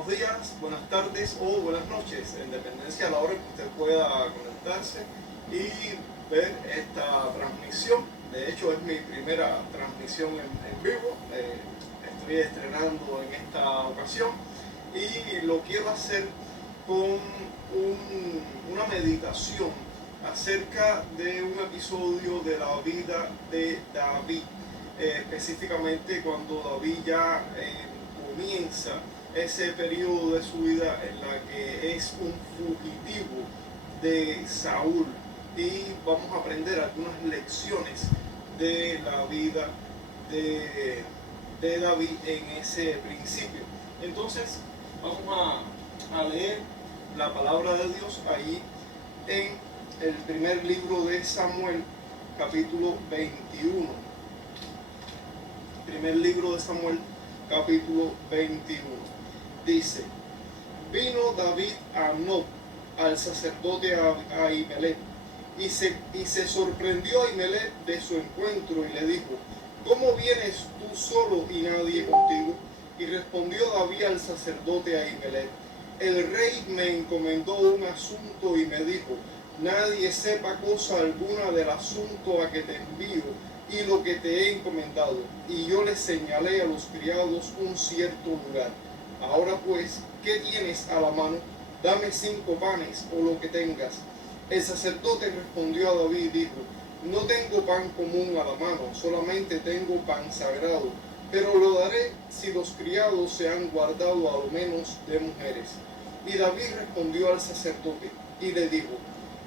buenos días, buenas tardes o buenas noches, en dependencia a la hora que usted pueda conectarse y ver esta transmisión. De hecho, es mi primera transmisión en vivo. Estoy estrenando en esta ocasión y lo quiero hacer con una meditación acerca de un episodio de la vida de David, específicamente cuando David ya comienza ese periodo de su vida en la que es un fugitivo de Saúl, y vamos a aprender algunas lecciones de la vida de David en ese principio. Entonces vamos a leer la palabra de Dios ahí en el primer libro de Samuel, capítulo 21. Primer libro de Samuel, capítulo 21. Dice: vino David a Nob, al sacerdote Ahimelech, y se sorprendió Ahimelech de su encuentro y le dijo: ¿cómo vienes tú solo y nadie contigo? Y respondió David al sacerdote Ahimelech: el rey me encomendó un asunto y me dijo: nadie sepa cosa alguna del asunto a que te envío y lo que te he encomendado. Y yo le señalé a los criados un cierto lugar. Ahora pues, ¿qué tienes a la mano? Dame 5 panes o lo que tengas. El sacerdote respondió a David y dijo: no tengo pan común a la mano, solamente tengo pan sagrado, pero lo daré si los criados se han guardado a lo menos de mujeres. Y David respondió al sacerdote y le dijo: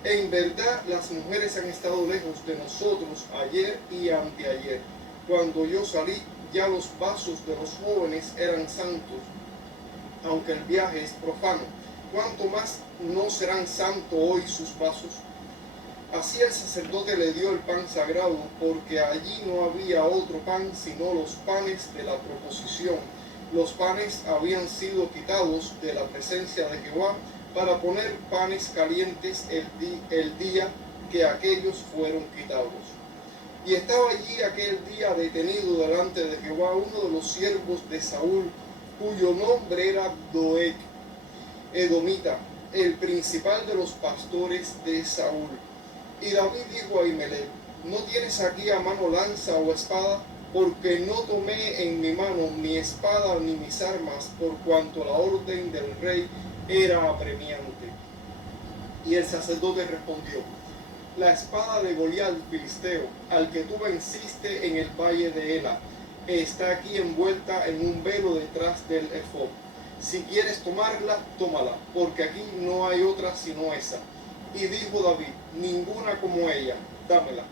en verdad las mujeres han estado lejos de nosotros ayer y anteayer. Cuando yo salí, ya los vasos de los jóvenes eran santos, aunque el viaje es profano. ¿Cuánto más no serán santos hoy sus vasos? Así el sacerdote le dio el pan sagrado, porque allí no había otro pan sino los panes de la proposición. Los panes habían sido quitados de la presencia de Jehová para poner panes calientes el día que aquellos fueron quitados. Y estaba allí aquel día detenido delante de Jehová uno de los siervos de Saúl, cuyo nombre era Doeg, edomita, el principal de los pastores de Saúl. Y David dijo a Ahimelech: ¿no tienes aquí a mano lanza o espada? Porque no tomé en mi mano ni espada ni mis armas, por cuanto la orden del rey era apremiante. Y el sacerdote respondió: la espada de Goliat filisteo, al que tú venciste en el valle de Ela, está aquí envuelta en un velo detrás del efod. Si quieres tomarla, tómala, porque aquí no hay otra sino esa. Y dijo David: ninguna como ella, dámela.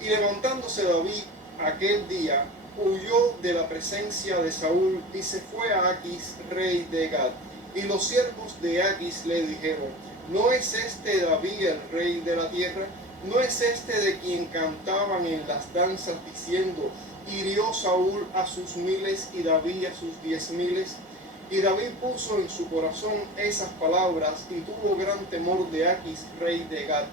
Y levantándose David aquel día, huyó de la presencia de Saúl y se fue a Aquis, rey de Gat. Y los siervos de Aquis le dijeron: ¿no es este David el rey de la tierra? ¿No es este de quien cantaban en las danzas diciendo: hirió Saúl a sus 1000 y David a sus 10.000? Y David puso en su corazón esas palabras y tuvo gran temor de Aquis, rey de Gat.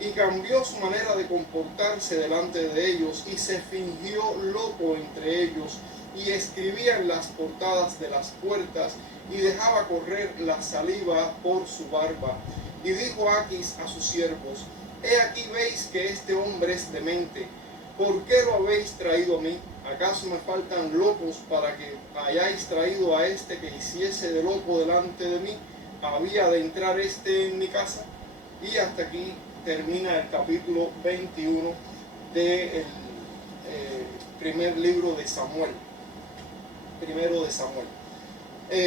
Y cambió su manera de comportarse delante de ellos y se fingió loco entre ellos, y escribía en las portadas de las puertas y dejaba correr la saliva por su barba. Y dijo Aquis a sus siervos: he aquí veis que este hombre es demente. ¿Por qué lo habéis traído a mí? ¿Acaso me faltan locos para que hayáis traído a este que hiciese de loco delante de mí? ¿Había de entrar este en mi casa? Y hasta aquí termina el capítulo 21 del primer libro de Samuel. Primero de Samuel.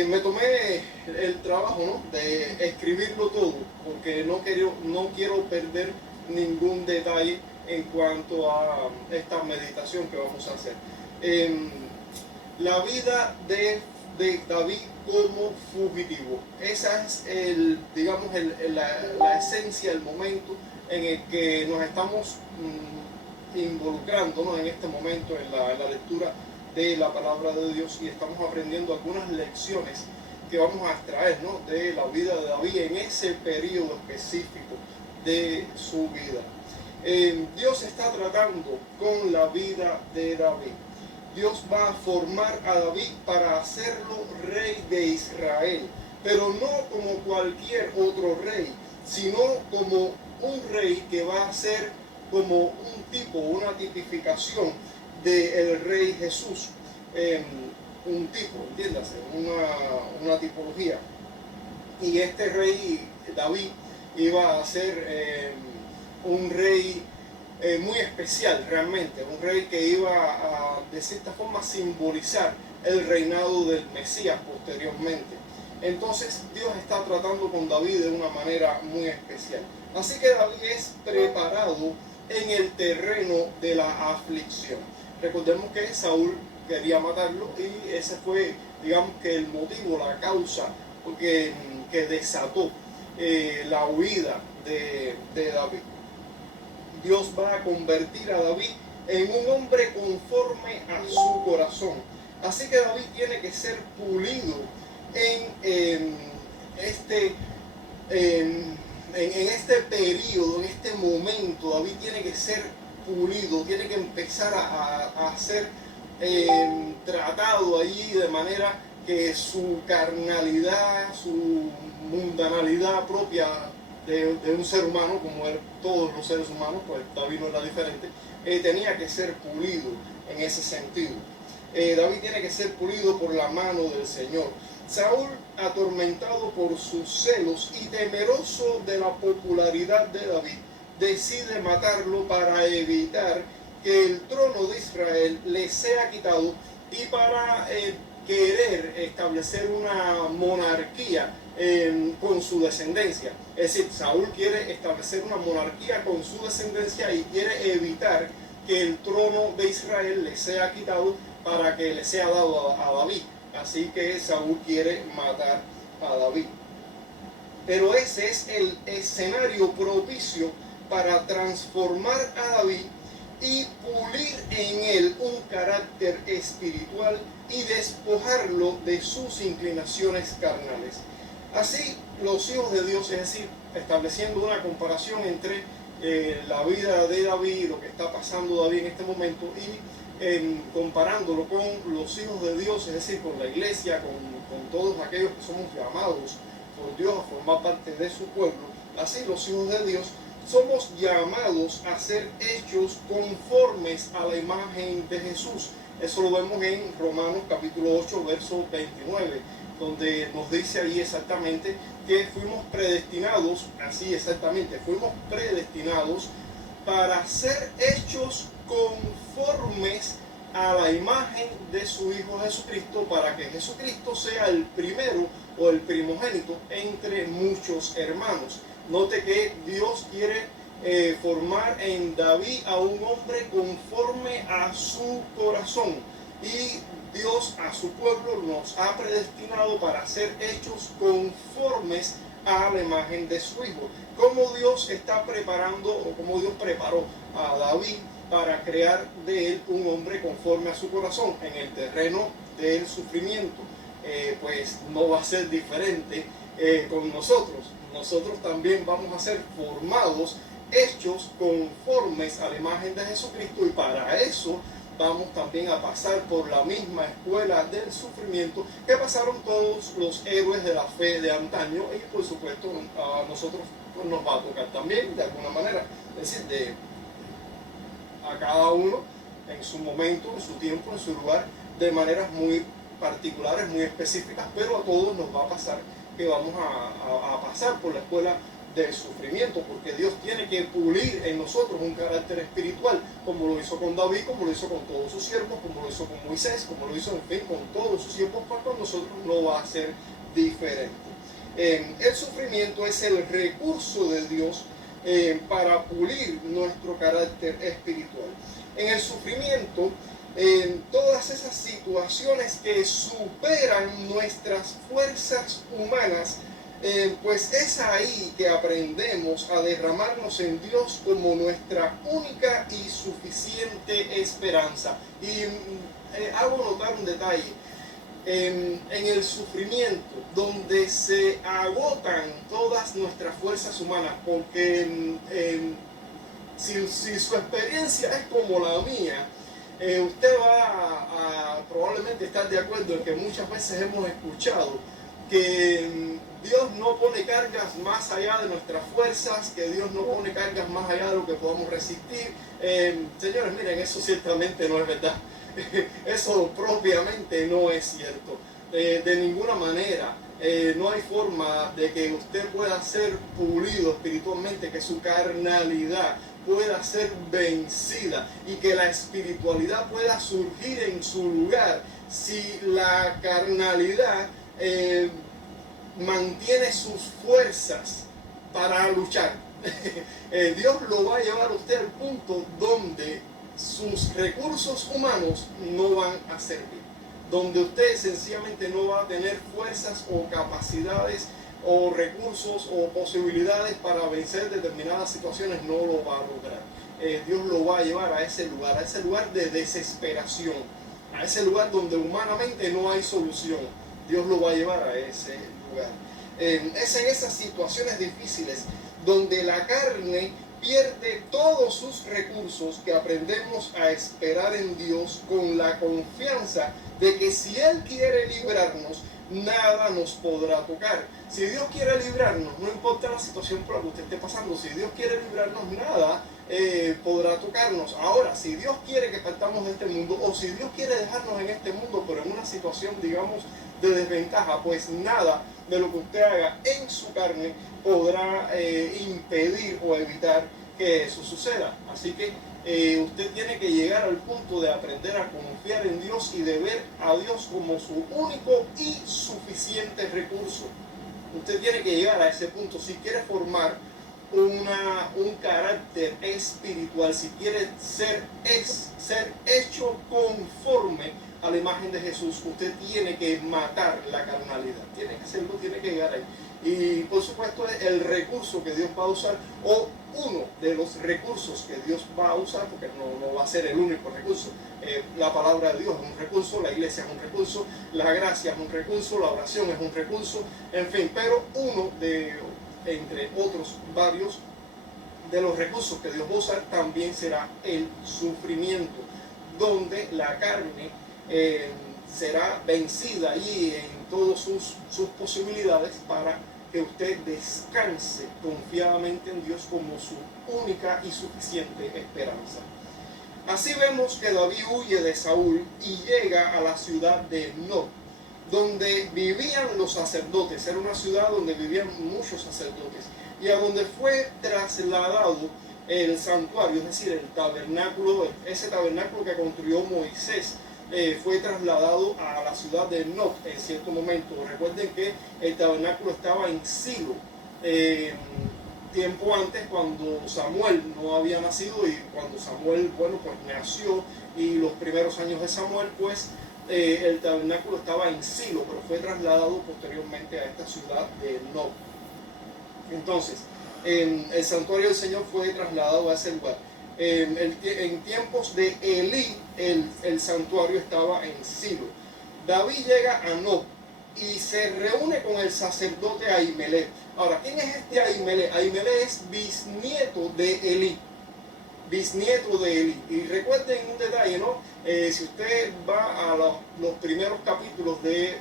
Me tomé el trabajo, ¿no?, de escribirlo todo, porque no quiero perder ningún detalle en cuanto a esta meditación que vamos a hacer. La vida de David como fugitivo. Esa es la esencia, el momento en el que nos estamos involucrando, ¿no?, en este momento en la lectura de la palabra de Dios, y estamos aprendiendo algunas lecciones que vamos a extraer, ¿no?, de la vida de David en ese periodo específico de su vida. Dios está tratando con la vida de David. Dios va a formar a David para hacerlo rey de Israel, pero no como cualquier otro rey, sino como un rey que va a ser como un tipo, una tipificación del rey Jesús, un tipo, entiéndase, una tipología. Y este rey David iba a ser un rey muy especial realmente, un rey que iba a de cierta forma simbolizar el reinado del Mesías posteriormente. Entonces Dios está tratando con David de una manera muy especial. Así que David es preparado en el terreno de la aflicción. Recordemos que Saúl quería matarlo y ese fue, digamos que el motivo, la causa que desató la huida de David. Dios va a convertir a David en un hombre conforme a su corazón. Así que David tiene que ser pulido en este periodo, en este momento. David tiene que ser pulido, tiene que empezar a ser tratado allí de manera que su carnalidad, su mundanalidad propia de un ser humano, como todos los seres humanos, pues David no era diferente, tenía que ser pulido en ese sentido. David tiene que ser pulido por la mano del Señor. Saúl, atormentado por sus celos y temeroso de la popularidad de David, decide matarlo para evitar que el trono de Israel le sea quitado y para querer establecer una monarquía con su descendencia. Es decir, Saúl quiere establecer una monarquía con su descendencia y quiere evitar que el trono de Israel le sea quitado para que le sea dado a David. Así que Saúl quiere matar a David. Pero ese es el escenario propicio para transformar a David y pulir en él un carácter espiritual y despojarlo de sus inclinaciones carnales. Así, los hijos de Dios, es decir, estableciendo una comparación entre la vida de David, lo que está pasando David en este momento, y comparándolo con los hijos de Dios, es decir, con la iglesia, con todos aquellos que somos llamados por Dios a formar parte de su pueblo. Así, los hijos de Dios somos llamados a ser hechos conformes a la imagen de Jesús. Eso lo vemos en Romanos capítulo 8, verso 29, donde nos dice ahí exactamente que fuimos predestinados, así exactamente, fuimos predestinados para ser hechos conformes a la imagen de su Hijo Jesucristo, para que Jesucristo sea el primero o el primogénito entre muchos hermanos. Note que Dios quiere formar en David a un hombre conforme a su corazón, y Dios a su pueblo nos ha predestinado para ser hechos conformes a la imagen de su Hijo. Como Dios está preparando, o como Dios preparó a David para crear de él un hombre conforme a su corazón en el terreno del sufrimiento, pues no va a ser diferente con nosotros. Nosotros también vamos a ser formados, hechos conformes a la imagen de Jesucristo, y para eso vamos también a pasar por la misma escuela del sufrimiento que pasaron todos los héroes de la fe de antaño, y por supuesto a nosotros pues, nos va a tocar también de alguna manera, es decir, a cada uno en su momento, en su tiempo, en su lugar, de maneras muy particulares, muy específicas, pero a todos nos va a pasar que vamos a pasar por la escuela del sufrimiento, porque Dios tiene que pulir en nosotros un carácter espiritual, como lo hizo con David, como lo hizo con todos sus siervos, como lo hizo con Moisés, como lo hizo en fin con todos sus siervos, pues con nosotros no va a ser diferente. El sufrimiento es el recurso de Dios para pulir nuestro carácter espiritual. En el sufrimiento, en todas esas situaciones que superan nuestras fuerzas humanas, pues es ahí que aprendemos a derramarnos en Dios como nuestra única y suficiente esperanza. Y hago notar un detalle. En el sufrimiento, donde se agotan todas nuestras fuerzas humanas, porque si su experiencia es como la mía, Usted va a probablemente estar de acuerdo en que muchas veces hemos escuchado que Dios no pone cargas más allá de nuestras fuerzas, que Dios no pone cargas más allá de lo que podamos resistir. Señores, miren, eso ciertamente no es verdad. Eso propiamente no es cierto. De ninguna manera. No hay forma de que usted pueda ser pulido espiritualmente, que su carnalidad pueda ser vencida y que la espiritualidad pueda surgir en su lugar si la carnalidad mantiene sus fuerzas para luchar. Dios lo va a llevar a usted al punto donde sus recursos humanos no van a servir, donde usted sencillamente no va a tener fuerzas o capacidades o recursos o posibilidades para vencer determinadas situaciones, no lo va a lograr. Dios lo va a llevar a ese lugar de desesperación, a ese lugar donde humanamente no hay solución. Dios lo va a llevar a ese lugar. Es en esas situaciones difíciles donde la carne pierde todos sus recursos que aprendemos a esperar en Dios con la confianza de que si Él quiere librarnos, nada nos podrá tocar. Si Dios quiere librarnos, no importa la situación por la que usted esté pasando, si Dios quiere librarnos, nada podrá tocarnos. Ahora, si Dios quiere que partamos de este mundo, o si Dios quiere dejarnos en este mundo, pero en una situación, digamos, de desventaja, pues nada de lo que usted haga en su carne podrá impedir o evitar que eso suceda. Así que usted tiene que llegar al punto de aprender a confiar en Dios y de ver a Dios como su único y suficiente recurso. Usted tiene que llegar a ese punto si quiere formar un carácter espiritual, si quiere ser hecho conforme a la imagen de Jesús. Usted tiene que matar la carnalidad, tiene que hacerlo, tiene que llegar ahí. Y por supuesto es el recurso que Dios va a usar, o uno de los recursos que Dios va a usar, porque no va a ser el único recurso. La palabra de Dios es un recurso, la iglesia es un recurso, la gracia es un recurso, la oración es un recurso, en fin, pero uno de, entre otros varios, de los recursos que Dios va a usar también será el sufrimiento, donde la carne será vencida y en todas sus posibilidades para que usted descanse confiadamente en Dios como su única y suficiente esperanza. Así vemos que David huye de Saúl y llega a la ciudad de Nob, donde vivían los sacerdotes. Era una ciudad donde vivían muchos sacerdotes y a donde fue trasladado el santuario, es decir, el tabernáculo, ese tabernáculo que construyó Moisés. Fue trasladado a la ciudad de Nob en cierto momento. Recuerden que el tabernáculo estaba en Silo, tiempo antes, cuando Samuel no había nacido, y cuando Samuel, bueno, pues nació, y los primeros años de Samuel, pues el tabernáculo estaba en Silo, pero fue trasladado posteriormente a esta ciudad de Nob. Entonces, el santuario del Señor fue trasladado a ese lugar. En tiempos de Elí, el santuario estaba en Silo. David llega a Nob y se reúne con el sacerdote Ahimelech. Ahora, ¿quién es este Ahimelech? Ahimelech es bisnieto de Elí. Bisnieto de Elí. Y recuerden un detalle, ¿no? Si usted va a los primeros capítulos del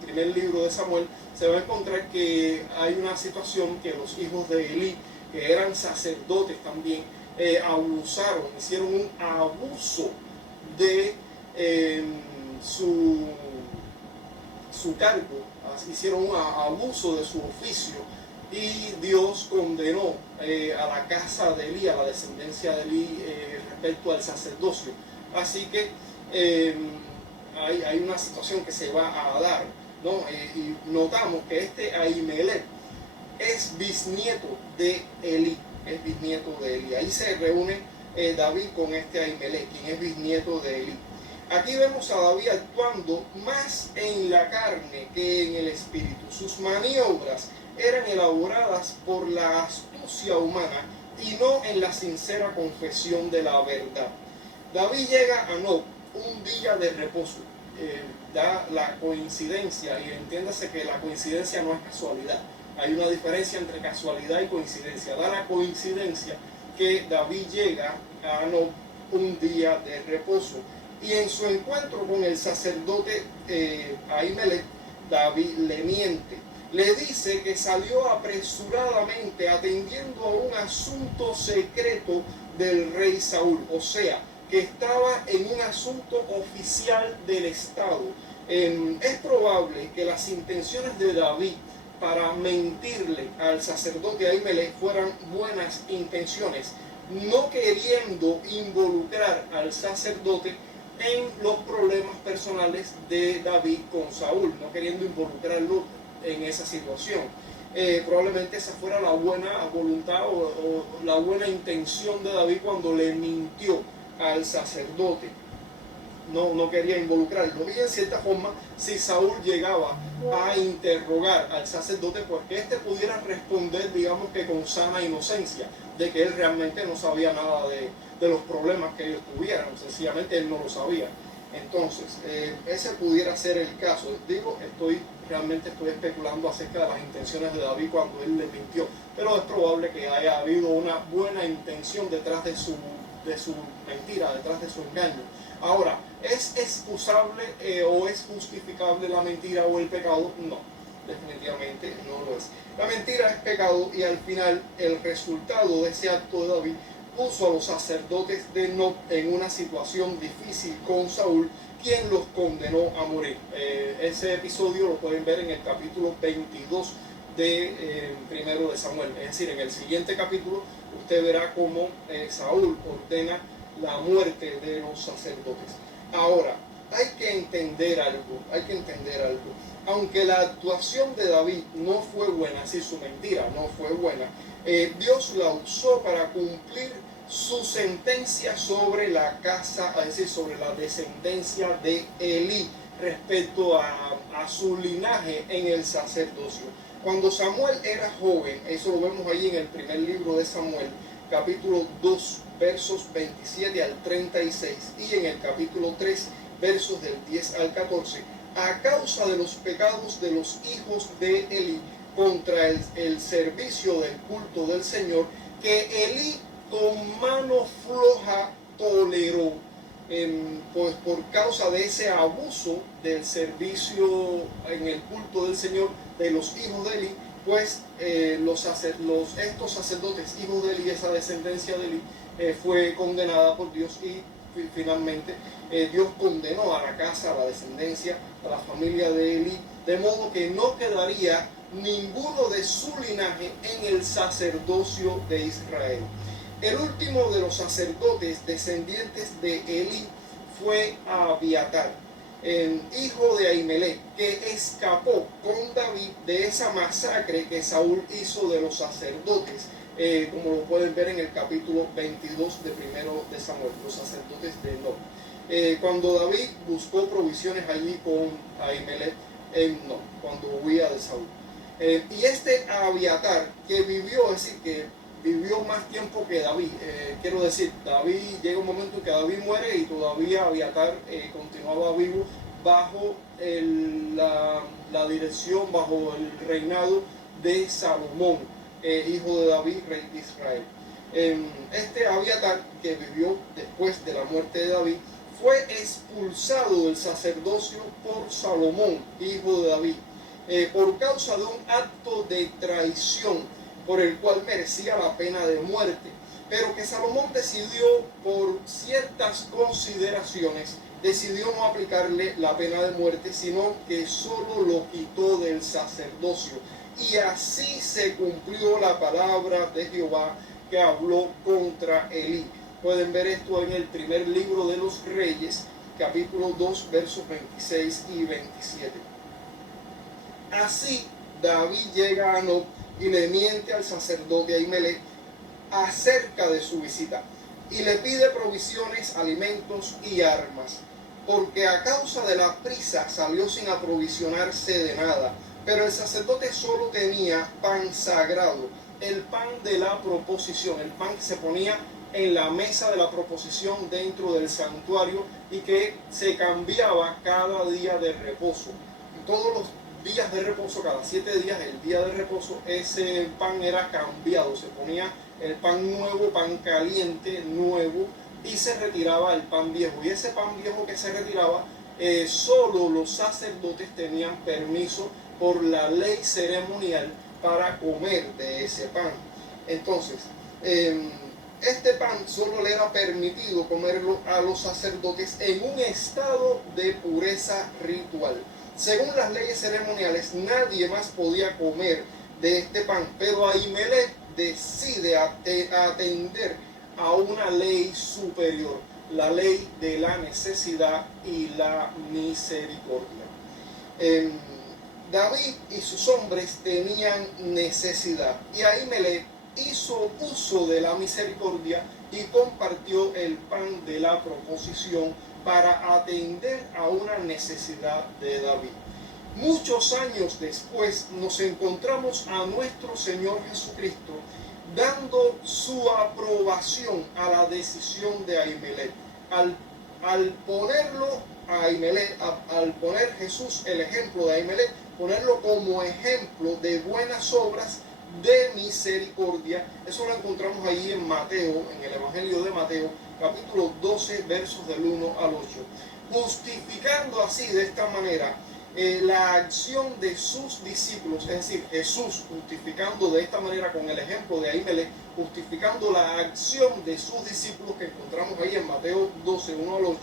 primer libro de Samuel, se va a encontrar que hay una situación que los hijos de Elí, que eran sacerdotes también, abusaron, hicieron un abuso de su cargo, hicieron un abuso de su oficio, y Dios condenó a la casa de Elí, a la descendencia de Elí, respecto al sacerdocio. Así que hay una situación que se va a dar, ¿no? Y notamos que este Ahimelech es bisnieto de Elí. Es bisnieto de Elí. Ahí se reúne David con este Ahimelech, quien es bisnieto de Elí. Aquí vemos a David actuando más en la carne que en el espíritu. Sus maniobras eran elaboradas por la astucia humana y no en la sincera confesión de la verdad. David llega a Nob un día de reposo. Da la coincidencia, y entiéndase que la coincidencia no es casualidad. Hay una diferencia entre casualidad y coincidencia. Da la coincidencia que David llega a Nob un día de reposo. Y en su encuentro con el sacerdote Ahimelech, David le miente. Le dice que salió apresuradamente atendiendo a un asunto secreto del rey Saúl. O sea, que estaba en un asunto oficial del Estado. Es probable que las intenciones de David para mentirle al sacerdote Ahimelech fueran buenas intenciones, no queriendo involucrar al sacerdote en los problemas personales de David con Saúl, no queriendo involucrarlo en esa situación. Probablemente esa fuera la buena voluntad o la buena intención de David cuando le mintió al sacerdote. No quería involucrarlo. Y en cierta forma, si Saúl llegaba a interrogar al sacerdote, pues que éste pudiera responder, digamos que con sana inocencia, de que él realmente no sabía nada de los problemas que ellos tuvieran, sencillamente él no lo sabía. Entonces, ese pudiera ser el caso. Digo, realmente estoy especulando acerca de las intenciones de David cuando él le mintió, pero es probable que haya habido una buena intención detrás de su mentira, detrás de su engaño. Ahora, ¿es excusable o es justificable la mentira o el pecado? No, definitivamente no lo es. La mentira es pecado y al final el resultado de ese acto de David puso a los sacerdotes de Nob en una situación difícil con Saúl, quien los condenó a morir. Ese episodio lo pueden ver en el capítulo 22 de primero de Samuel. Es decir, en el siguiente capítulo usted verá cómo Saúl ordena la muerte de los sacerdotes. Ahora, hay que entender algo. Aunque la actuación de David no fue buena, si su mentira no fue buena, Dios la usó para cumplir su sentencia sobre la casa, es decir, sobre la descendencia de Elí respecto a su linaje en el sacerdocio. Cuando Samuel era joven, eso lo vemos allí en el primer libro de Samuel, capítulo 2, versos 27 al 36, y en el capítulo 3, versos del 10 al 14, a causa de los pecados de los hijos de Elí contra el servicio del culto del Señor, que Elí con mano floja toleró, pues por causa de ese abuso del servicio en el culto del Señor de los hijos de Elí, pues estos sacerdotes, hijos de Elí, esa descendencia de Elí, fue condenada por Dios y finalmente Dios condenó a la casa, a la descendencia, a la familia de Elí, de modo que no quedaría ninguno de su linaje en el sacerdocio de Israel. El último de los sacerdotes descendientes de Elí fue Abiatar, hijo de Ahimelech, que escapó con David de esa masacre que Saúl hizo de los sacerdotes, como lo pueden ver en el capítulo 22 de primero de Samuel, los sacerdotes de Nob. Cuando David buscó provisiones allí con Ahimelech en Nob, cuando huía de Saúl. Y este Abiatar, que vivió, es decir, que vivió más tiempo que David, quiero decir, David, llega un momento en que David muere y todavía Abiatar continuaba vivo bajo la dirección, bajo el reinado de Salomón, hijo de David, rey de Israel. Este Abiatar, que vivió después de la muerte de David, fue expulsado del sacerdocio por Salomón, hijo de David, por causa de un acto de traición por el cual merecía la pena de muerte, pero que Salomón decidió, por ciertas consideraciones, decidió no aplicarle la pena de muerte, sino que solo lo quitó del sacerdocio. Y así se cumplió la palabra de Jehová que habló contra Elí. Pueden ver esto en el primer libro de los Reyes, capítulo 2, versos 26 y 27. Así David llega a Nob y le miente al sacerdote Ahimelech acerca de su visita y le pide provisiones, alimentos y armas, porque a causa de la prisa salió sin aprovisionarse de nada. Pero el sacerdote solo tenía pan sagrado, el pan de la proposición, el pan que se ponía en la mesa de la proposición dentro del santuario y que se cambiaba cada día de reposo. Todos los días de reposo, cada 7 días, el día de reposo, ese pan era cambiado, se ponía el pan nuevo, pan caliente nuevo, y se retiraba el pan viejo. Y ese pan viejo que se retiraba, solo los sacerdotes tenían permiso por la ley ceremonial para comer de ese pan. Entonces, este pan solo le era permitido comerlo a los sacerdotes en un estado de pureza ritual. Según las leyes ceremoniales, nadie más podía comer de este pan, pero Ahimelech decide atender a una ley superior, la ley de la necesidad y la misericordia. David y sus hombres tenían necesidad, y Ahimelech hizo uso de la misericordia y compartió el pan de la proposición para atender a una necesidad de David. Muchos años después nos encontramos a nuestro Señor Jesucristo dando su aprobación a la decisión de Ahimelech. Al ponerlo a Ahimelech, al poner Jesús el ejemplo de Ahimelech, ponerlo como ejemplo de buenas obras de misericordia. Eso lo encontramos ahí en Mateo, en el Evangelio de Mateo, capítulo 12, versos del 1 al 8. Justificando así, de esta manera, la acción de sus discípulos, es decir, Jesús justificando de esta manera con el ejemplo de Ahimelech, justificando la acción de sus discípulos que encontramos ahí en Mateo 12, 1 al 8,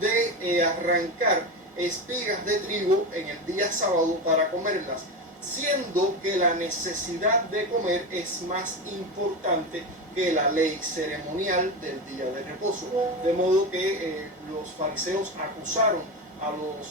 de arrancar espigas de trigo en el día sábado para comerlas, siendo que la necesidad de comer es más importante que la ley ceremonial del día de reposo. De modo que los fariseos acusaron a los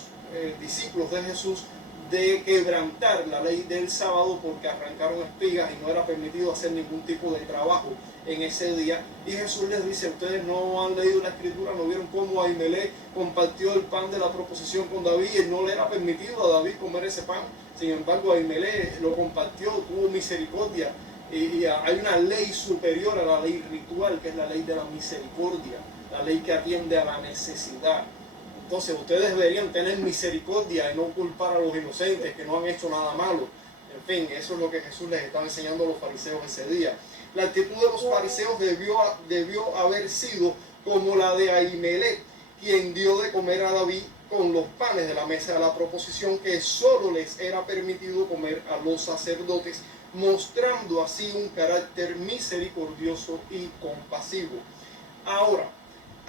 discípulos de Jesús de quebrantar la ley del sábado porque arrancaron espigas y no era permitido hacer ningún tipo de trabajo en ese día. Y Jesús les dice: ustedes no han leído la escritura, no vieron cómo Ahimelech compartió el pan de la proposición con David y no le era permitido a David comer ese pan. Sin embargo, Ahimelech lo compartió, tuvo misericordia. Y hay una ley superior a la ley ritual, que es la ley de la misericordia, la ley que atiende a la necesidad. Entonces ustedes deberían tener misericordia y no culpar a los inocentes que no han hecho nada malo. En fin, eso es lo que Jesús les estaba enseñando a los fariseos ese día. La actitud de los fariseos debió haber sido como la de Ahimelech, quien dio de comer a David con los panes de la mesa de la proposición, que solo les era permitido comer a los sacerdotes, mostrando así un carácter misericordioso y compasivo. Ahora,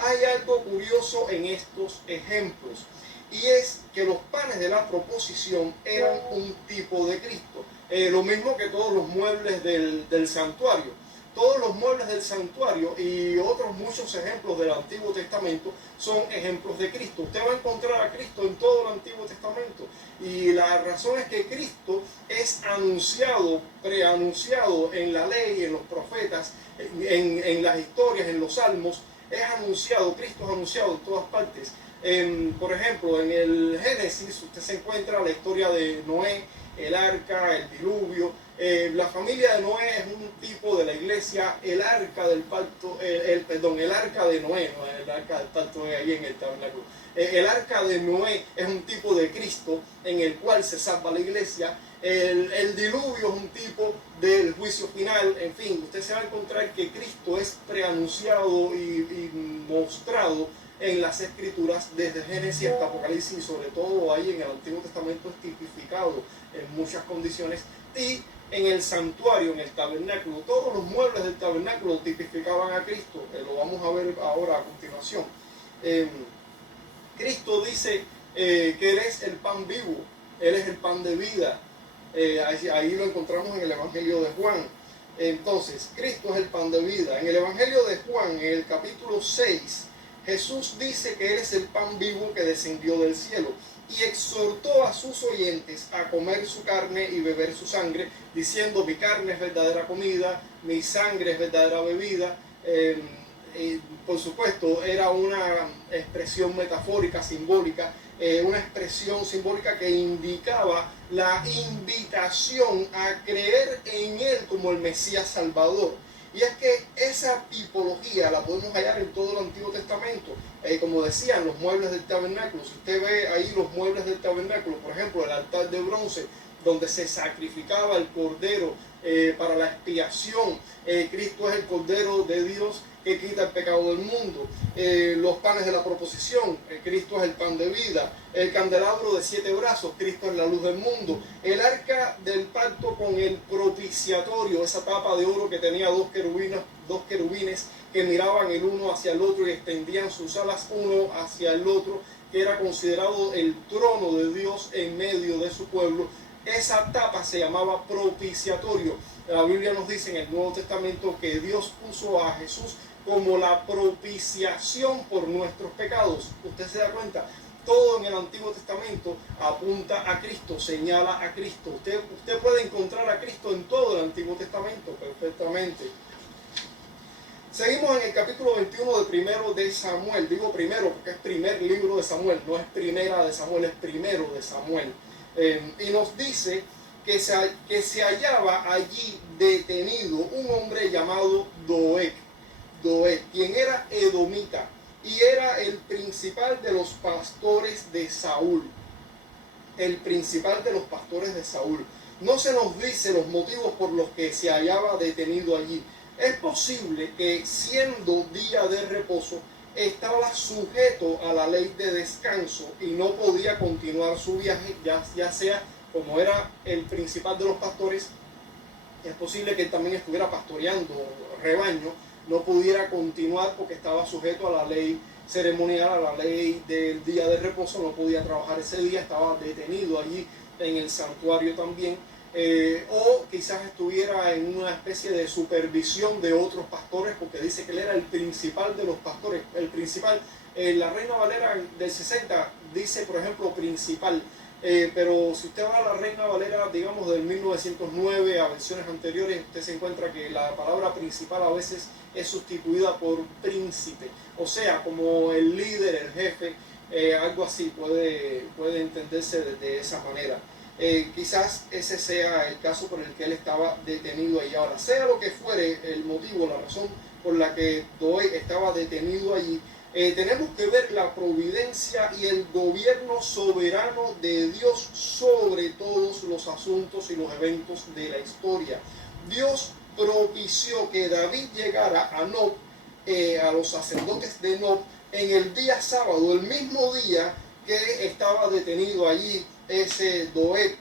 hay algo curioso en estos ejemplos, y es que los panes de la proposición eran un tipo de Cristo, lo mismo que todos los muebles del santuario. Todos los muebles del santuario y otros muchos ejemplos del Antiguo Testamento son ejemplos de Cristo. Usted va a encontrar a Cristo en todo el Antiguo Testamento, y la razón es que Cristo es anunciado, preanunciado en la ley, en los profetas, en las historias, en los salmos. Es anunciado, Cristo es anunciado en todas partes. Por ejemplo, en el Génesis usted se encuentra la historia de Noé, el arca, el diluvio. La familia de Noé es un tipo de la iglesia. El arca del pacto, el arca de Noé, no, el arca del pacto es ahí en el tabernáculo. El arca de Noé es un tipo de Cristo en el cual se salva la iglesia. El diluvio es un tipo del juicio final. En fin, usted se va a encontrar que Cristo es preanunciado y mostrado en las escrituras desde Génesis hasta Apocalipsis, y sobre todo ahí en el Antiguo Testamento es tipificado en muchas condiciones. Y en el santuario, en el tabernáculo, todos los muebles del tabernáculo tipificaban a Cristo. Lo vamos a ver ahora a continuación. Cristo dice que Él es el pan vivo, Él es el pan de vida. Ahí lo encontramos en el Evangelio de Juan. Entonces, Cristo es el pan de vida. En el Evangelio de Juan, en el capítulo 6, Jesús dice que Él es el pan vivo que descendió del cielo, y exhortó a sus oyentes a comer su carne y beber su sangre, diciendo: mi carne es verdadera comida, mi sangre es verdadera bebida. Por supuesto, era una expresión metafórica, simbólica, una expresión simbólica que indicaba la invitación a creer en Él como el Mesías Salvador. Y es que esa tipología la podemos hallar en todo el Antiguo Testamento. Como decían, los muebles del tabernáculo. Si usted ve ahí los muebles del tabernáculo, por ejemplo, el altar de bronce, donde se sacrificaba el cordero para la expiación. Cristo es el Cordero de Dios que quita el pecado del mundo, los panes de la proposición, Cristo es el pan de vida, el candelabro de 7 brazos, Cristo es la luz del mundo, el arca del pacto con el propiciatorio, esa tapa de oro que tenía dos querubines que miraban el uno hacia el otro y extendían sus alas uno hacia el otro, que era considerado el trono de Dios en medio de su pueblo. Esa tapa se llamaba propiciatorio. La Biblia nos dice en el Nuevo Testamento que Dios puso a Jesús como la propiciación por nuestros pecados. Usted se da cuenta, todo en el Antiguo Testamento apunta a Cristo, señala a Cristo. Usted puede encontrar a Cristo en todo el Antiguo Testamento perfectamente. Seguimos en el capítulo 21 de primero de Samuel. Digo primero porque es primer libro de Samuel, no es primera de Samuel, es primero de Samuel. Y nos dice que se hallaba allí detenido un hombre llamado Doeg, quien era edomita y era el principal de los pastores de Saúl. El principal de los pastores de Saúl. No se nos dice los motivos por los que se hallaba detenido allí. Es posible que, siendo día de reposo, estaba sujeto a la ley de descanso y no podía continuar su viaje, ya sea como era el principal de los pastores. Es posible que él también estuviera pastoreando rebaño, no pudiera continuar porque estaba sujeto a la ley ceremonial, a la ley del día de reposo, no podía trabajar ese día, estaba detenido allí en el santuario también. O quizás estuviera en una especie de supervisión de otros pastores, porque dice que él era el principal de los pastores. El principal, la Reina Valera del 60 dice, por ejemplo, principal, pero si usted va a la Reina Valera, digamos, del 1909 a versiones anteriores, usted se encuentra que la palabra principal a veces es sustituida por príncipe, o sea, como el líder, el jefe, algo así puede entenderse de esa manera. Quizás ese sea el caso por el que él estaba detenido ahí. Ahora, sea lo que fuere el motivo, la razón por la que Doeg estaba detenido allí, tenemos que ver la providencia y el gobierno soberano de Dios sobre todos los asuntos y los eventos de la historia. Dios propició que David llegara a Nob, a los sacerdotes de Nob, en el día sábado, el mismo día que estaba detenido allí ese Doeg,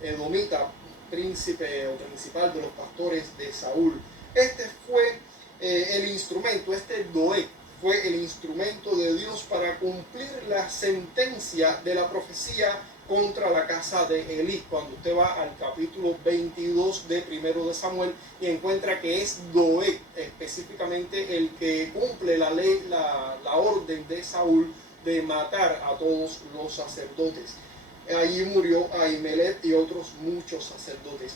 edomita, príncipe o principal de los pastores de Saúl. Este fue el instrumento, este Doeg fue el instrumento de Dios para cumplir la sentencia de la profecía contra la casa de Elí. Cuando usted va al capítulo 22 de primero de Samuel y encuentra que es Doeg específicamente el que cumple la ley, la orden de Saúl de matar a todos los sacerdotes. Allí murió Ahimelech y otros muchos sacerdotes.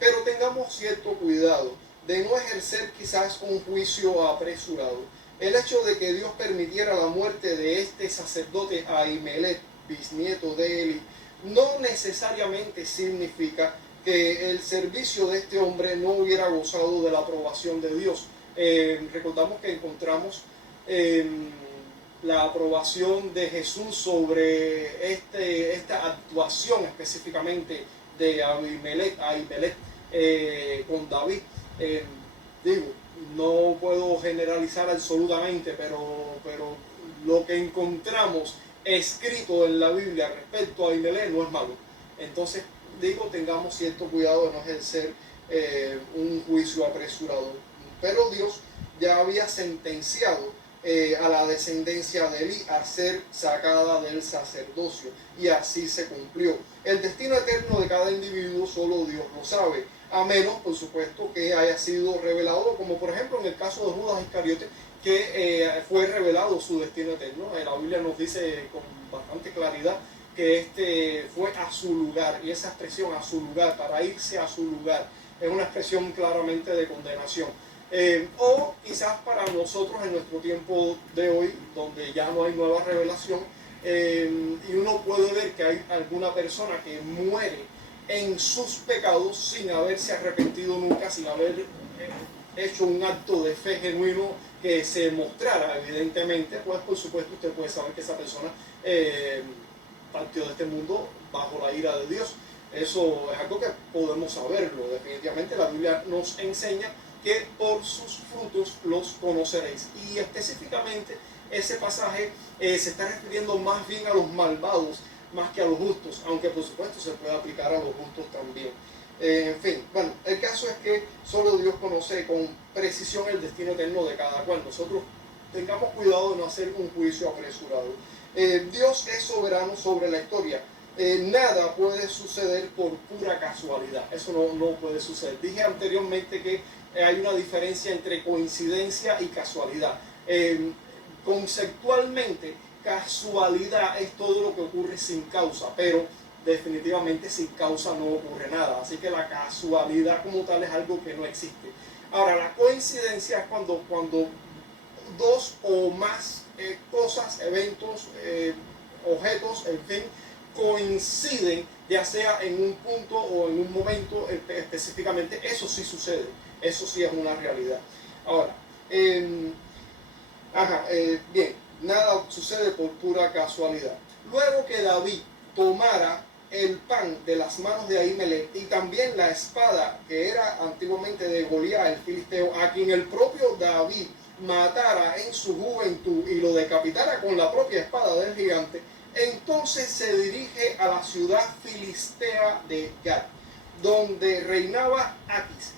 Pero tengamos cierto cuidado de no ejercer quizás un juicio apresurado. El hecho de que Dios permitiera la muerte de este sacerdote Ahimelech, bisnieto de Eli, no necesariamente significa que el servicio de este hombre no hubiera gozado de la aprobación de Dios. Recordamos que encontramos la aprobación de Jesús sobre esta actuación específicamente de Ahimelech con David. Digo, no puedo generalizar absolutamente, pero lo que encontramos escrito en la Biblia respecto a Ahimelech no es malo. Entonces, digo, tengamos cierto cuidado de no ejercer un juicio apresurado. Pero Dios ya había sentenciado a la descendencia de Elí a ser sacada del sacerdocio, y así se cumplió. El destino eterno de cada individuo solo Dios lo sabe, a menos, por supuesto, que haya sido revelado, como por ejemplo en el caso de Judas Iscariote, que fue revelado su destino eterno. La Biblia nos dice con bastante claridad que este fue a su lugar, y esa expresión, a su lugar, para irse a su lugar, es una expresión claramente de condenación. O quizás para nosotros en nuestro tiempo de hoy, donde ya no hay nueva revelación, y uno puede ver que hay alguna persona que muere en sus pecados sin haberse arrepentido nunca, sin haber hecho un acto de fe genuino que se mostrara evidentemente, pues por supuesto usted puede saber que esa persona partió de este mundo bajo la ira de Dios. Eso es algo que podemos saberlo. Definitivamente la Biblia nos enseña que por sus frutos los conoceréis. Y específicamente ese pasaje se está refiriendo más bien a los malvados más que a los justos, aunque por supuesto se puede aplicar a los justos también. En fin, bueno, el caso es que solo Dios conoce con precisión el destino eterno de cada cual. Nosotros tengamos cuidado de no hacer un juicio apresurado. Dios es soberano sobre la historia. Nada puede suceder por pura casualidad. Eso no puede suceder. Dije anteriormente que hay una diferencia entre coincidencia y casualidad. Conceptualmente, casualidad es todo lo que ocurre sin causa, pero definitivamente sin causa no ocurre nada. Así que la casualidad como tal es algo que no existe. Ahora, la coincidencia es cuando dos o más cosas, eventos, objetos, en fin, coinciden, ya sea en un punto o en un momento específicamente. Eso sí sucede, eso sí es una realidad. Ahora, bien, nada sucede por pura casualidad. Luego que David tomara el pan de las manos de Ahimelech y también la espada que era antiguamente de Goliat el filisteo, a quien el propio David matara en su juventud y lo decapitara con la propia espada del gigante, entonces se dirige a la ciudad filistea de Gat, donde reinaba Aquis.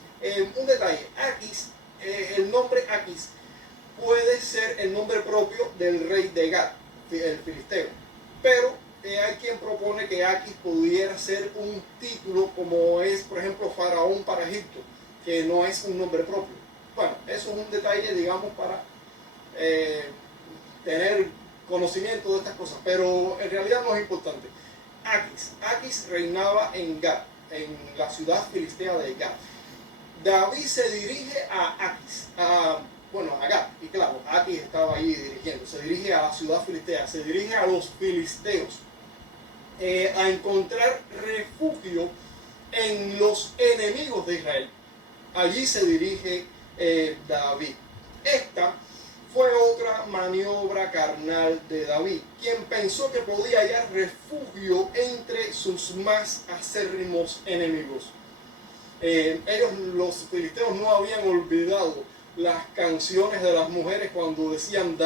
Un detalle, Aquis, el nombre Aquis puede ser el nombre propio del rey de Gat, el filisteo, pero hay quien propone que Aquis pudiera ser un título como es, por ejemplo, Faraón para Egipto, que no es un nombre propio. Bueno, eso es un detalle, digamos, para tener conocimiento de estas cosas, pero en realidad no es importante. Aquis reinaba en Gat, en la ciudad filistea de Gat. David se dirige a Aquis, a Gat, y claro, Aquis estaba ahí dirigiendo, se dirige a la ciudad filistea, se dirige a los filisteos, a encontrar refugio en los enemigos de Israel. Allí se dirige David. Esta fue otra maniobra carnal de David, quien pensó que podía hallar refugio entre sus más acérrimos enemigos. Los filisteos, no habían olvidado las canciones de las mujeres cuando decían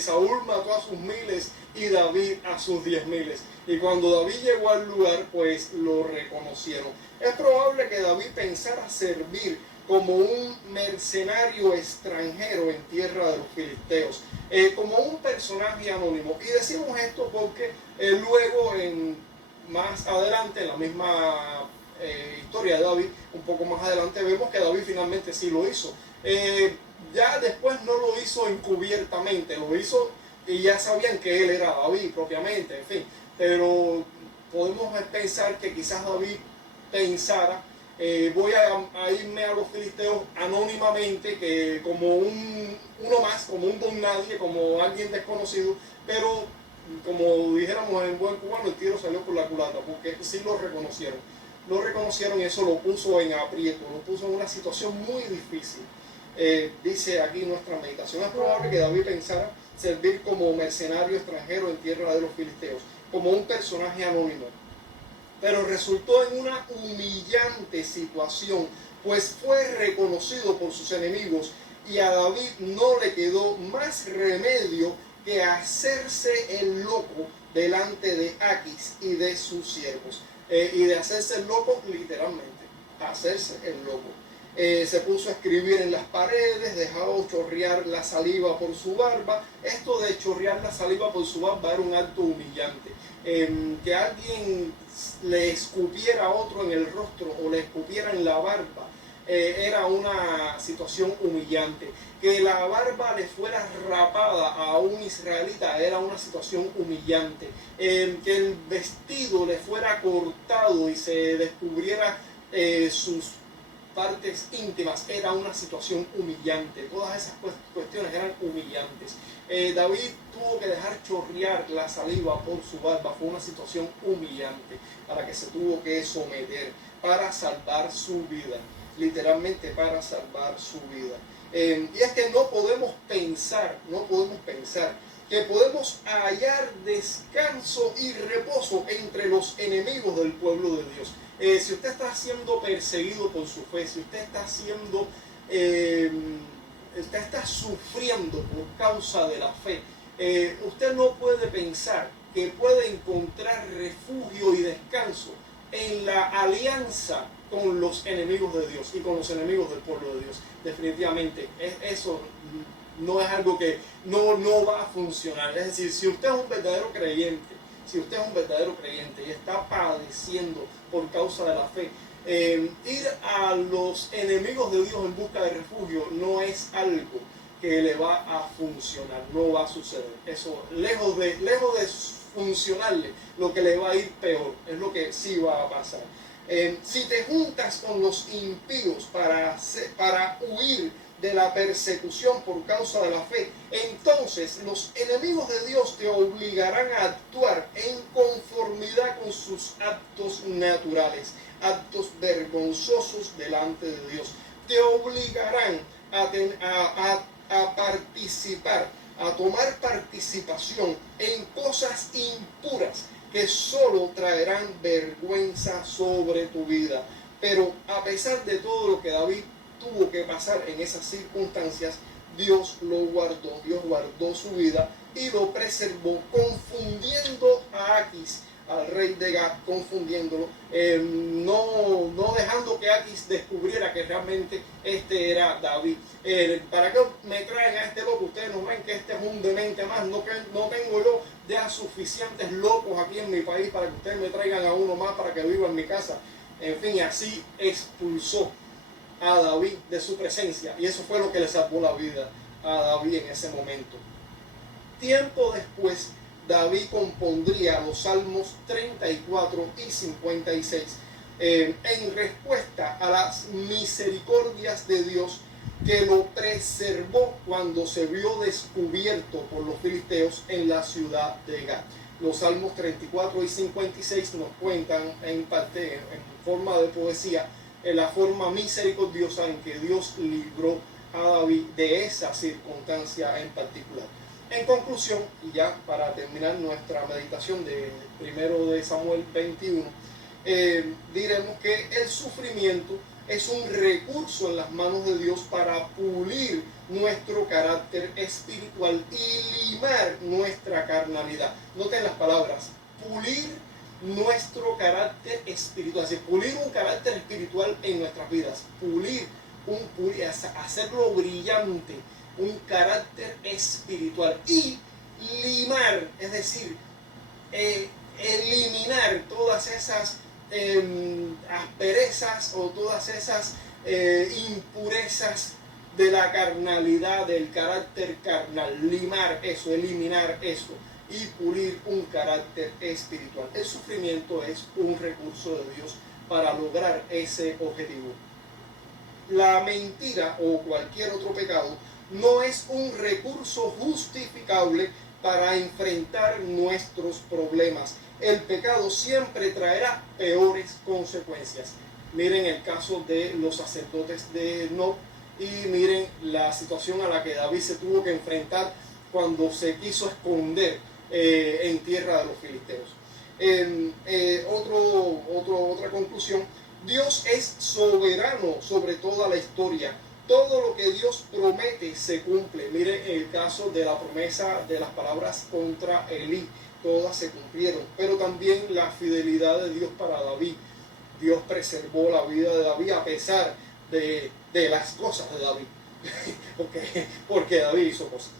Saúl mató a sus miles y David a sus 10,000. Y cuando David llegó al lugar, pues lo reconocieron. Es probable que David pensara servir como un mercenario extranjero en tierra de los filisteos, como un personaje anónimo. Y decimos esto porque luego, más adelante, en la misma historia de David, un poco más adelante, vemos que David finalmente sí lo hizo. Ya después no lo hizo encubiertamente, lo hizo y ya sabían que él era David propiamente, en fin. Pero podemos pensar que quizás David pensara, voy a irme a los filisteos anónimamente, que como uno más, como un don nadie, como alguien desconocido, pero como dijéramos en buen cubano, el tiro salió por la culata, porque sí lo reconocieron. Lo reconocieron y eso lo puso en aprieto, lo puso en una situación muy difícil. Dice aquí nuestra meditación, es probable que David pensara servir como mercenario extranjero en tierra de los filisteos, como un personaje anónimo, pero resultó en una humillante situación, pues fue reconocido por sus enemigos y a David no le quedó más remedio que hacerse el loco delante de Aquis y de sus siervos. Y de hacerse el loco, literalmente, hacerse el loco. Se puso a escribir en las paredes, dejaba chorrear la saliva por su barba. Esto de chorrear la saliva por su barba era un acto humillante. Que alguien le escupiera a otro en el rostro o le escupiera en la barba era una situación humillante. Que la barba le fuera rapada a un israelita era una situación humillante. Que el vestido le fuera cortado y se descubriera sus partes íntimas era una situación humillante. Todas esas cuestiones eran humillantes. David tuvo que dejar chorrear la saliva por su barba. Fue una situación humillante a la que se tuvo que someter para salvar su vida, literalmente para salvar su vida. Y es que no podemos pensar que podemos hallar descanso y reposo entre los enemigos del pueblo de Dios. Si usted está siendo perseguido por su fe, si usted está siendo usted está sufriendo por causa de la fe, usted no puede pensar que puede encontrar refugio y descanso en la alianza con los enemigos de Dios y con los enemigos del pueblo de Dios. Definitivamente, eso no es algo que no va a funcionar. Es decir, si usted es un verdadero creyente, y está padeciendo por causa de la fe, ir a los enemigos de Dios en busca de refugio no es algo que le va a funcionar, no va a suceder. Eso, lejos de funcionarle, lo que le va a ir peor, es lo que sí va a pasar. Si te juntas con los impíos para huir de la persecución por causa de la fe, entonces los enemigos de Dios te obligarán a actuar en conformidad con sus actos naturales, actos vergonzosos delante de Dios. Te obligarán a participar, a tomar participación en cosas impuras que solo traerán vergüenza sobre tu vida. Pero a pesar de todo lo que David tuvo que pasar en esas circunstancias, Dios lo guardó, Dios guardó su vida y lo preservó, confundiendo a Aquis, al rey de Gat, confundiéndolo, no dejando que Aquis descubriera que realmente este era David. ¿Para qué me traen a este loco? Ustedes no ven que este es un demente más, no tengo yo ya suficientes locos aquí en mi país para que ustedes me traigan a uno más para que viva en mi casa. En fin, así expulsó a David de su presencia, y eso fue lo que le salvó la vida a David en ese momento. Tiempo después, David compondría los Salmos 34 y 56 en respuesta a las misericordias de Dios, que lo preservó cuando se vio descubierto por los filisteos en la ciudad de Gat. Los Salmos 34 y 56 nos cuentan en parte, en forma de poesía, en la forma misericordiosa en que Dios libró a David de esa circunstancia en particular. En conclusión, y ya para terminar nuestra meditación de 1 de Samuel 21, diremos que el sufrimiento es un recurso en las manos de Dios para pulir nuestro carácter espiritual y limar nuestra carnalidad. Noten las palabras: pulir nuestro carácter espiritual, es decir, pulir un carácter espiritual en nuestras vidas, hacerlo brillante, un carácter espiritual, y limar, es decir, eliminar todas esas asperezas o todas esas impurezas de la carnalidad, del carácter carnal, limar eso, eliminar eso y pulir un carácter espiritual. El sufrimiento es un recurso de Dios para lograr ese objetivo. La mentira o cualquier otro pecado no es un recurso justificable para enfrentar nuestros problemas. El pecado siempre traerá peores consecuencias. Miren el caso de los sacerdotes de Nob y miren la situación a la que David se tuvo que enfrentar cuando se quiso esconder en tierra de los filisteos. Otra conclusión: Dios es soberano sobre toda la historia. Todo lo que Dios promete se cumple. Miren el caso de la promesa de las palabras contra Elí, todas se cumplieron, pero también la fidelidad de Dios para David. Dios preservó la vida de David a pesar de las cosas de David, porque David hizo cosas.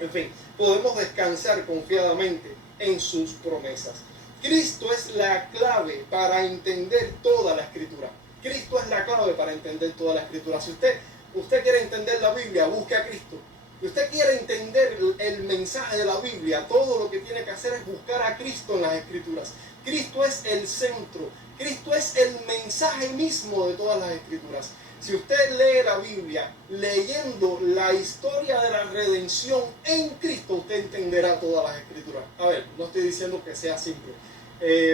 En fin, podemos descansar confiadamente en sus promesas. Cristo es la clave para entender toda la Escritura. Cristo es la clave para entender toda la Escritura. Si usted quiere entender la Biblia, busque a Cristo. Si usted quiere entender el mensaje de la Biblia, todo lo que tiene que hacer es buscar a Cristo en las Escrituras. Cristo es el centro. Cristo es el mensaje mismo de todas las Escrituras. Si usted lee la Biblia leyendo la historia de la redención en Cristo, usted entenderá todas las Escrituras. A ver, no estoy diciendo que sea simple.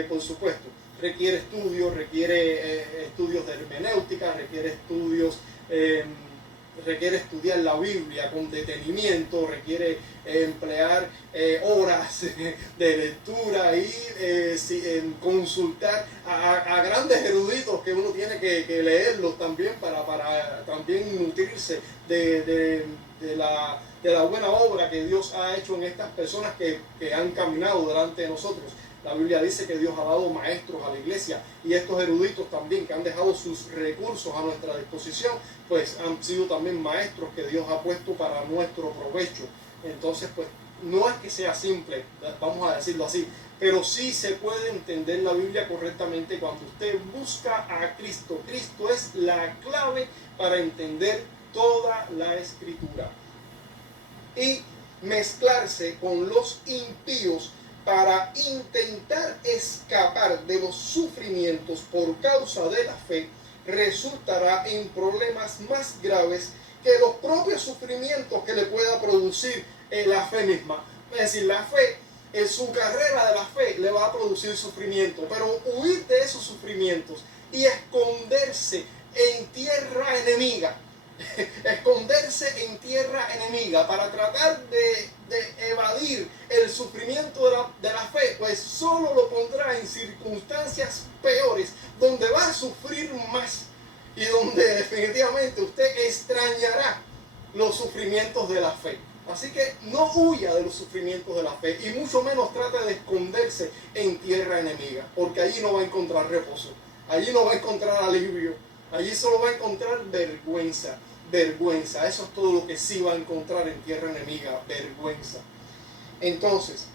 Por supuesto, requiere estudios, requiere estudios de hermenéutica, requiere estudios requiere estudiar la Biblia con detenimiento, requiere emplear horas de lectura y consultar a grandes eruditos que uno tiene que leerlos también para también nutrirse de la buena obra que Dios ha hecho en estas personas que han caminado delante de nosotros. La Biblia dice que Dios ha dado maestros a la iglesia, y estos eruditos también que han dejado sus recursos a nuestra disposición, pues han sido también maestros que Dios ha puesto para nuestro provecho. Entonces, pues no es que sea simple, vamos a decirlo así, pero sí se puede entender la Biblia correctamente cuando usted busca a Cristo. Cristo es la clave para entender toda la Escritura. Y mezclarse con los impíos para intentar escapar de los sufrimientos por causa de la fe resultará en problemas más graves que los propios sufrimientos que le pueda producir la fe misma. Es decir, la fe, en su carrera de la fe le va a producir sufrimiento, pero huir de esos sufrimientos y esconderse en tierra enemiga, esconderse en tierra enemiga para tratar de evadir el sufrimiento de la fe, pues solo lo pondrá en circunstancias peores, donde va a sufrir más y donde definitivamente usted extrañará los sufrimientos de la fe. Así que no huya de los sufrimientos de la fe, y mucho menos trate de esconderse en tierra enemiga, porque allí no va a encontrar reposo, allí no va a encontrar alivio, allí solo va a encontrar vergüenza. Vergüenza, eso es todo lo que sí va a encontrar en tierra enemiga, vergüenza. Entonces,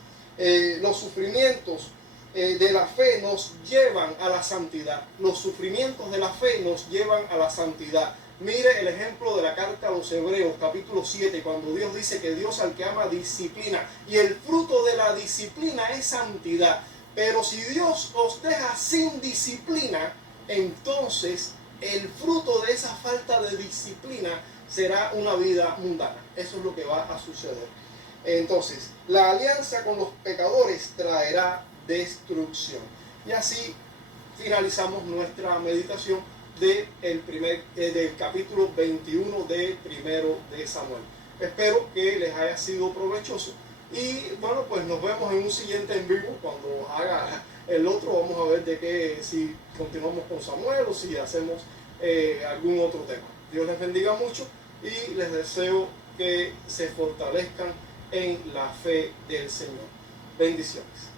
los sufrimientos de la fe nos llevan a la santidad. Los sufrimientos de la fe nos llevan a la santidad. Mire el ejemplo de la carta a los Hebreos, capítulo 7, cuando Dios dice que Dios al que ama disciplina, y el fruto de la disciplina es santidad. Pero si Dios os deja sin disciplina, entonces el fruto de esa falta de disciplina será una vida mundana. Eso es lo que va a suceder. Entonces, la alianza con los pecadores traerá destrucción. Y así finalizamos nuestra meditación del capítulo 21 de Primero de Samuel. Espero que les haya sido provechoso. Y bueno, pues nos vemos en un siguiente en vivo cuando haga el otro. Vamos a ver si continuamos con Samuel o si hacemos algún otro tema. Dios les bendiga mucho y les deseo que se fortalezcan en la fe del Señor. Bendiciones.